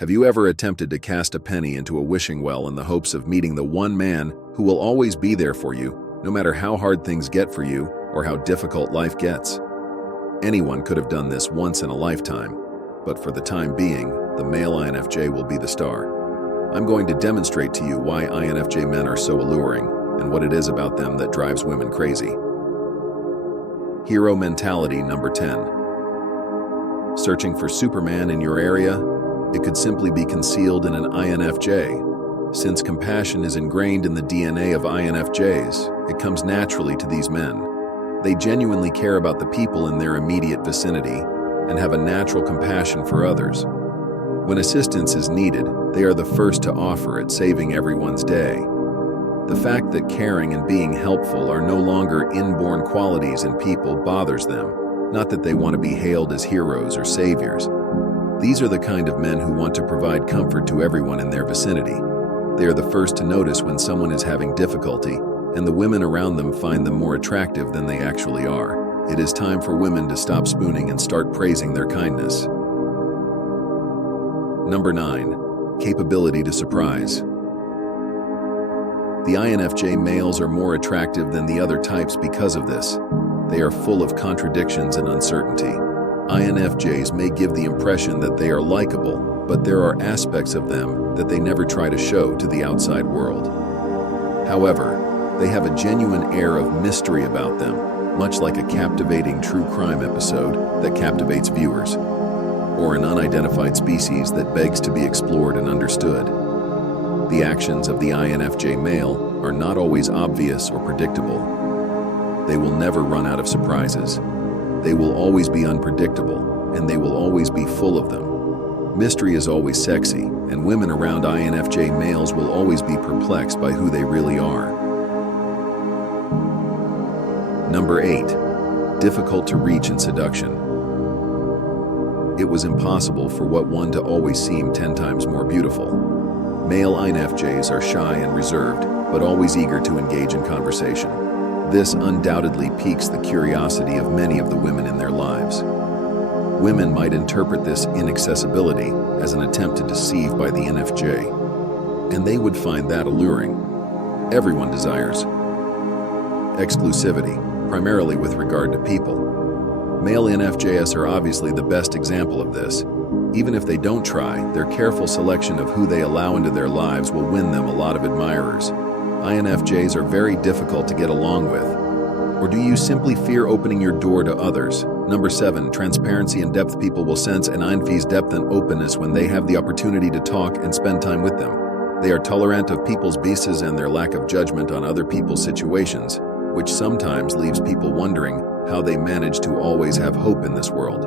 Have you ever attempted to cast a penny into a wishing well in the hopes of meeting the one man who will always be there for you, no matter how hard things get for you or how difficult life gets? Anyone could have done this once in a lifetime, but for the time being, the male INFJ will be the star. I'm going to demonstrate to you why INFJ men are so alluring and what it is about them that drives women crazy. Hero mentality number 10. Searching for Superman in your area? It could simply be concealed in an INFJ. Since compassion is ingrained in the DNA of INFJs, it comes naturally to these men. They genuinely care about the people in their immediate vicinity and have a natural compassion for others. When assistance is needed, they are the first to offer it, saving everyone's day. The fact that caring and being helpful are no longer inborn qualities in people bothers them, not that they want to be hailed as heroes or saviors. These are the kind of men who want to provide comfort to everyone in their vicinity. They are the first to notice when someone is having difficulty, and the women around them find them more attractive than they actually are. It is time for women to stop spooning and start praising their kindness. Number 9. Capability to surprise. The INFJ males are more attractive than the other types because of this. They are full of contradictions and uncertainty. INFJs may give the impression that they are likable, but there are aspects of them that they never try to show to the outside world. However, they have a genuine air of mystery about them, much like a captivating true crime episode that captivates viewers, or an unidentified species that begs to be explored and understood. The actions of the INFJ male are not always obvious or predictable. They will never run out of surprises. They will always be unpredictable, and they will always be full of them. Mystery is always sexy, and women around INFJ males will always be perplexed by who they really are. Number 8. Difficult to reach in seduction. It was impossible for what one to always seem 10 times more beautiful. Male INFJs are shy and reserved, but always eager to engage in conversation. This undoubtedly piques the curiosity of many of the women in their lives. Women might interpret this inaccessibility as an attempt to deceive by the INFJ, and they would find that alluring. Everyone desires exclusivity, primarily with regard to people. Male INFJs are obviously the best example of this. Even if they don't try, their careful selection of who they allow into their lives will win them a lot of admirers. INFJs are very difficult to get along with. Or do you simply fear opening your door to others? Number 7. Transparency and depth. People will sense an INFJ's depth and openness when they have the opportunity to talk and spend time with them. They are tolerant of people's biases and their lack of judgment on other people's situations, which sometimes leaves people wondering how they manage to always have hope in this world.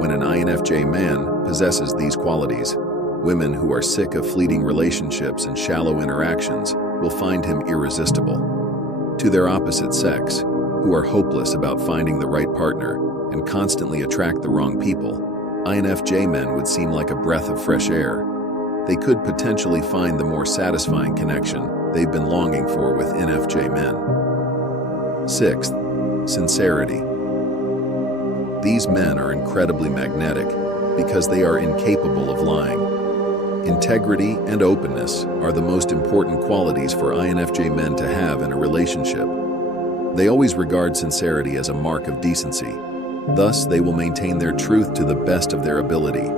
When an INFJ man possesses these qualities, women who are sick of fleeting relationships and shallow interactions will find him irresistible. To their opposite sex, who are hopeless about finding the right partner and constantly attract the wrong people, INFJ men would seem like a breath of fresh air. They could potentially find the more satisfying connection they've been longing for with INFJ men. 6th, sincerity. These men are incredibly magnetic because they are incapable of lying. Integrity and openness are the most important qualities for INFJ men to have in a relationship. They always regard sincerity as a mark of decency. Thus, they will maintain their truth to the best of their ability.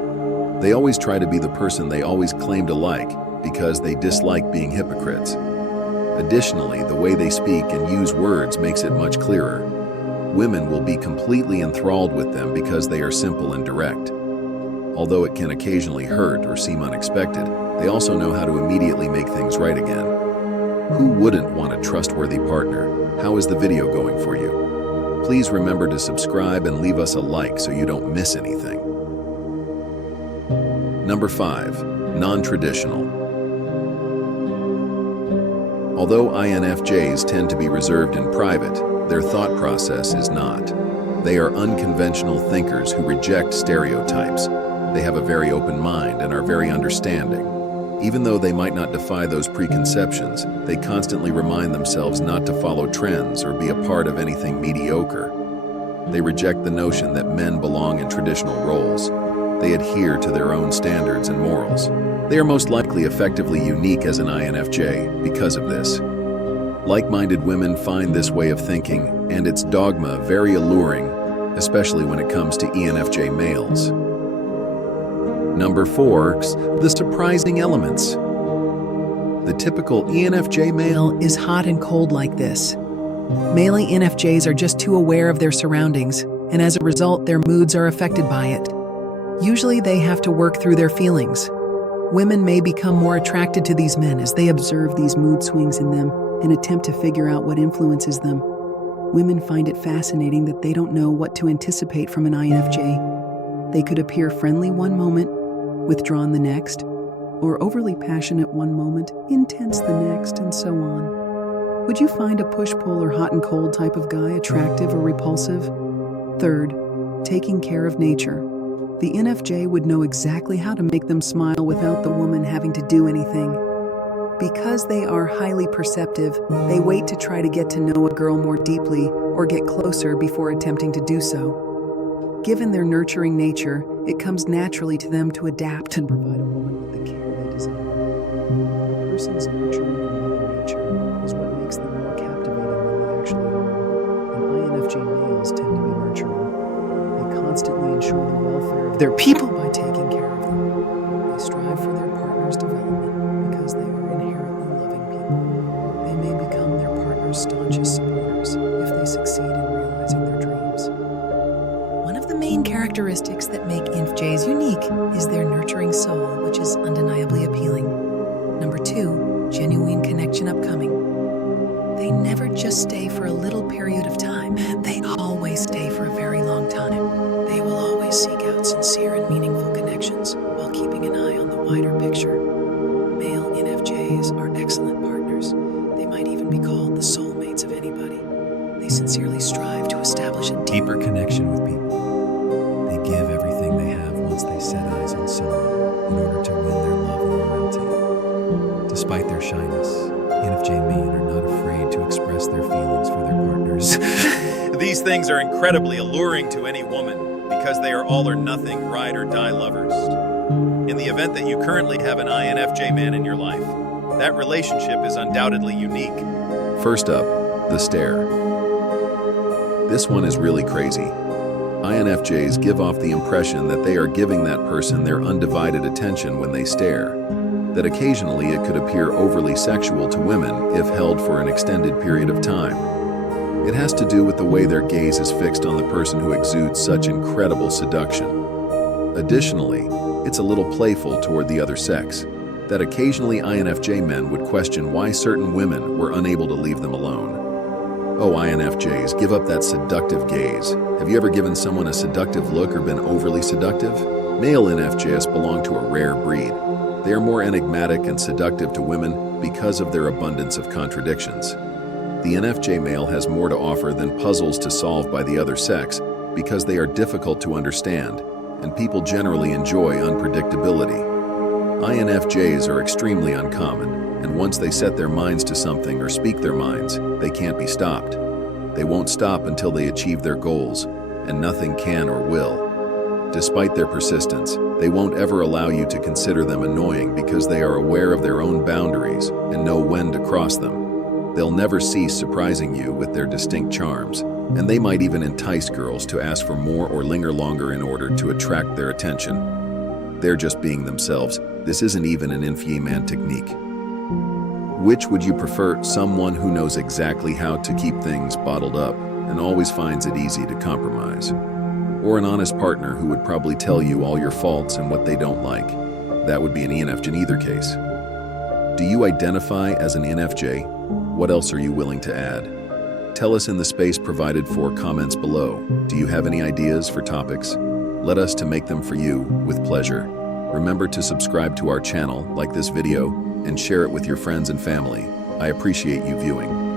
They always try to be the person they always claim to like because they dislike being hypocrites. Additionally, the way they speak and use words makes it much clearer. Women will be completely enthralled with them because they are simple and direct. Although it can occasionally hurt or seem unexpected, they also know how to immediately make things right again. Who wouldn't want a trustworthy partner? How is the video going for you? Please remember to subscribe and leave us a like so you don't miss anything. Number 5. Non-traditional. Although INFJs tend to be reserved in private, their thought process is not. They are unconventional thinkers who reject stereotypes. They have a very open mind and are very understanding. Even though they might not defy those preconceptions, they constantly remind themselves not to follow trends or be a part of anything mediocre. They reject the notion that men belong in traditional roles. They adhere to their own standards and morals. They are most likely effectively unique as an INFJ because of this. Like-minded women find this way of thinking and its dogma very alluring, especially when it comes to ENFJ males. Number 4, the surprising elements. The typical ENFJ male Is hot and cold like this. Male ENFJs are just too aware of their surroundings, and as a result, their moods are affected by it. Usually, they have to work through their feelings. Women may become more attracted to these men as they observe these mood swings in them and attempt to figure out what influences them. Women find it fascinating that they don't know what to anticipate from an INFJ. They could appear friendly one moment, withdrawn the next, or overly passionate one moment, intense the next, and so on. Would you find a push-pull or hot and cold type of guy attractive or repulsive? Third, taking care of nature. The NFJ would know exactly how to make them smile without the woman having to do anything. Because they are highly perceptive, they wait to try to get to know a girl more deeply or get closer before attempting to do so. Given their nurturing nature, it comes naturally to them to adapt and provide a woman with the care they desire. A person's nurturing and loving nature is what makes them more captivating than they actually are. And INFJ males tend to be nurturing. They constantly ensure the welfare of their people by taking care of them. They strive for their partner's development because they are inherently loving people. They may become their partner's staunchest supporters if they succeed in realizing their dreams. One of the main characteristics that make INFJs unique is their nurturing soul, which is undeniably appealing. Number 2, genuine connection upcoming. They never just stay for a little period of time. They always stay for a very long time. They will always seek out sincere and meaningful connections while keeping an eye on the wider picture. Male NFJs are excellent partners. They might even be called the soulmates of anybody. They sincerely strive to establish a deeper connection with people. They give everything they have once they set eyes on someone in order to win their love and loyalty. Despite their shyness, NFJ men are not afraid to express their feelings for their partners. These things are incredibly alluring to any woman because they are all or nothing ride or die lovers. In the event that you currently have an INFJ man in your life, that relationship is undoubtedly unique. First up, the stare. This one is really crazy. INFJs give off the impression that they are giving that person their undivided attention when they stare. That occasionally it could appear overly sexual to women if held for an extended period of time. It has to do with the way their gaze is fixed on the person who exudes such incredible seduction. Additionally, it's a little playful toward the other sex, that occasionally INFJ men would question why certain women were unable to leave them alone. Oh, INFJs, give up that seductive gaze. Have you ever given someone a seductive look or been overly seductive? Male NFJs belong to a rare breed. They are more enigmatic and seductive to women because of their abundance of contradictions. The NFJ male has more to offer than puzzles to solve by the other sex because they are difficult to understand, and people generally enjoy unpredictability. INFJs are extremely uncommon, and once they set their minds to something or speak their minds, they can't be stopped. They won't stop until they achieve their goals, and nothing can or will. Despite their persistence, they won't ever allow you to consider them annoying because they are aware of their own boundaries and know when to cross them. They'll never cease surprising you with their distinct charms, and they might even entice girls to ask for more or linger longer in order to attract their attention. They're just being themselves. This isn't even an infj technique. Which would you prefer, someone who knows exactly how to keep things bottled up and always finds it easy to compromise? Or an honest partner who would probably tell you all your faults and what they don't like? That would be an ENFJ in either case. Do you identify as an ENFJ? What else are you willing to add? Tell us in the space provided for comments below. Do you have any ideas for topics? Let us to make them for you with pleasure. Remember to subscribe to our channel, like this video, and share it with your friends and family. I appreciate you viewing.